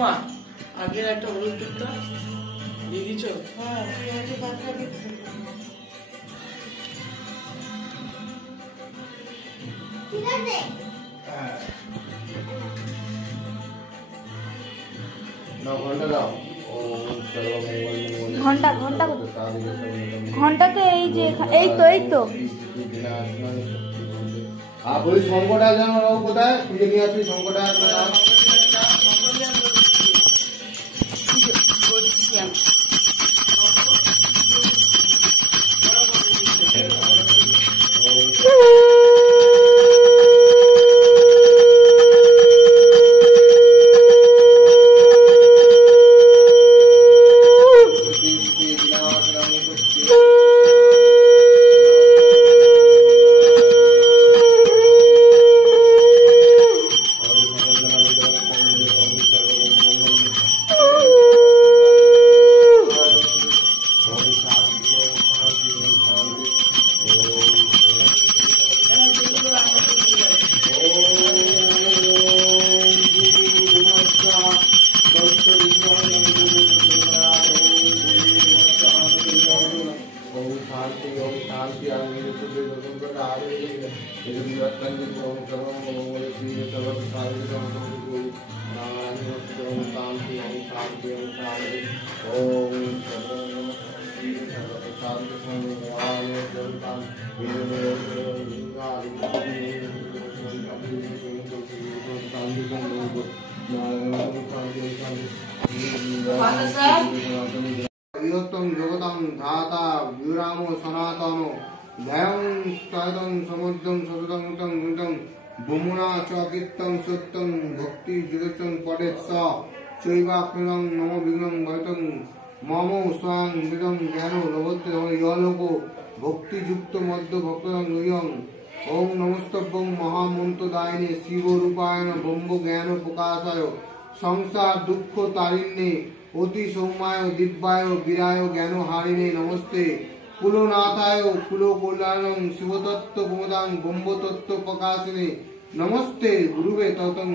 মা আগের একটা হলুদ টুকটা দিয়ে দিচ্ছ? হ্যাঁ, ঠিক আছে। ঘন্টা দাও। ঘন্টা ঘন্টা ঘন্টা তো এই যে এই তো বলি শঙ্করটা যেন কোথায় খুঁজে নিয়ে আসবি শঙ্করটা জগতং ধাতা বিরাম সনাতন ধ্যায়ং তয়দং সমুদ্রং সততং নূতং বুমুনা চ কীর্তং সত্যং ভক্তি যুগচং পড়েৎ স চৈবাক্রং নম বিঘ্নং ভয়তং মম স্বয়ং বেদং জ্ঞান লভতে ইহলোক ভক্তিযুক্ত মধ্য ভক্তং ইয়ং ওং নমস্তভ্যং মহামন্ত্রদায়িনে শিবরূপায়ণ ব্রহ্ম জ্ঞান প্রকাশায় সংসার দুঃখ তারিণ্যে অতি সৌম্যায় দিব্যায় বীরায় জ্ঞান হারিণে নমস্তে কুলনাথায় কুল কল্যাণং শিবতত্ত্ব প্রমোদাং ব্রহ্মতত্ত্ব প্রকাশিনে নমস্তে গুরুবে ততং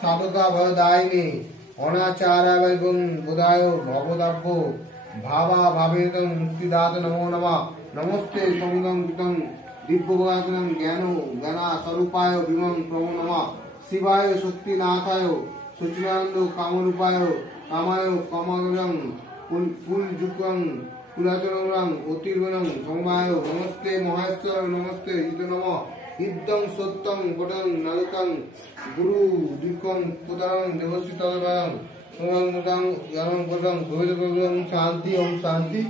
সাধকা ভয়দায়িনে অনাচারায় বোধায় ভবদাব্য ভাবা ভাবেতং মুক্তিদাত নমো নমঃ নমস্তে সমুদং কৃতং দিব্যপ্রকাশনং জ্ঞান জ্ঞানা স্বরূপায় বিমং প্রভো নমঃ শিবায় শক্তিনাথায় সচিদানন্দ কামরূপায় কামায় কমলং ফুলযুক্তং কুলাচরং অতির্বণং সৌমায় নমস্তে মহেশ্বর নমস্তে হিত নমঃ ইদ্যং সত্যং পটং নালকং গুরু দীর্ঘং পুতরং দেবসী তদবং সোমং জ্ঞানং পদং ভৈরবং শান্তি ওম শান্তি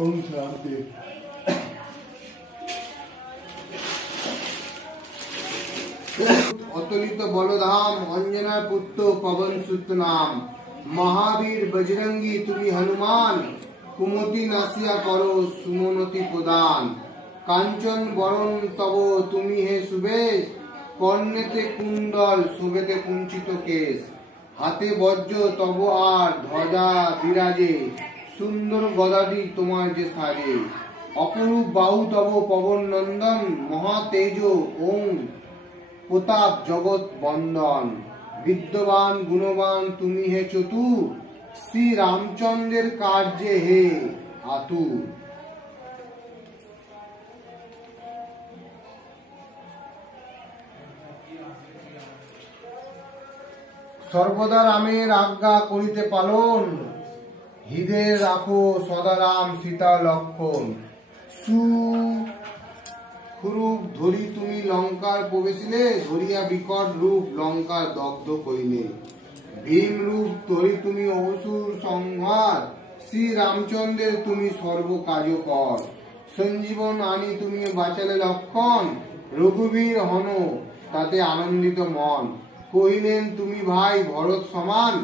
ওম শান্তি। অতুলিত বলধাম অঞ্জনার পুত্র পবন সুত নাম মহাবীর বজরঙ্গী তুমি হনুমান কুমতি নাসিয়া করো সুমনতি প্রদান কাঞ্চন বরণ তব তুমি হে সুবেশ কর্ণেতে কুণ্ডল শোভেতে কুঞ্চিত কেশ হাতে বজ্র তব আর ধ্বজা বিরাজে সুন্দর গদাদি তোমার যে সাজে অপরূপ বাহু তব পবন নন্দন মহা তেজ ওম প্রতাপ জগৎ বন্দন বিদ্যবান গুণবান তুমি হে চতুর শ্রী রামচন্দ্রের কার্যে হে আতুর। সর্বদা রামের আজ্ঞা করিতে পালন হৃদয়ে রাখো সদা রাম সীতা লক্ষণ সুরূপ ধরি তুমি লঙ্কার প্রবেশিলে ধরিয়া বিকট রূপ লঙ্কার দগ্ধ করিলে ভীম রূপ ধরি তুমি অসুর সংহার শ্রী রামচন্দ্রের তুমি সর্ব কাজ কর সঞ্জীবন আনি তুমি বাঁচালে লক্ষণ রঘুবীর হন তাতে আনন্দিত মন কহিলেন তুমি ভাই ভরত সমান।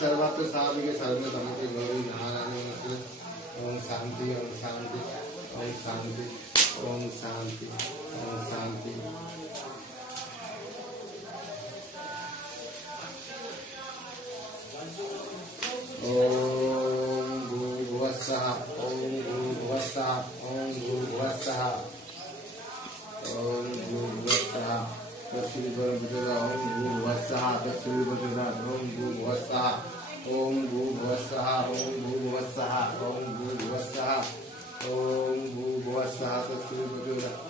सर्वत्र साधिके सर्वधमते गौरी नारायण ओम शांति ओम शांति ओम शांति ओम शांति ओम शांति। ओम भूर्भुवः स्वः ओम भूर्भुवः स्वः ओम भूर्भुवः स्वः ओम भूर्भुवः स्वः तत्सवितुर्वरेण्यं ओम भूर्भुवः स्वः तत्सवितुर्वरेण्यं ओम भूर्भुवः स्वः ओम भूर्भुवः स्वः ओम भूर्भुवः स्वः ओम भूर्भुवः स्वः ओम भूर्भुवः स्वः तत्सवितुर्वरेण्यं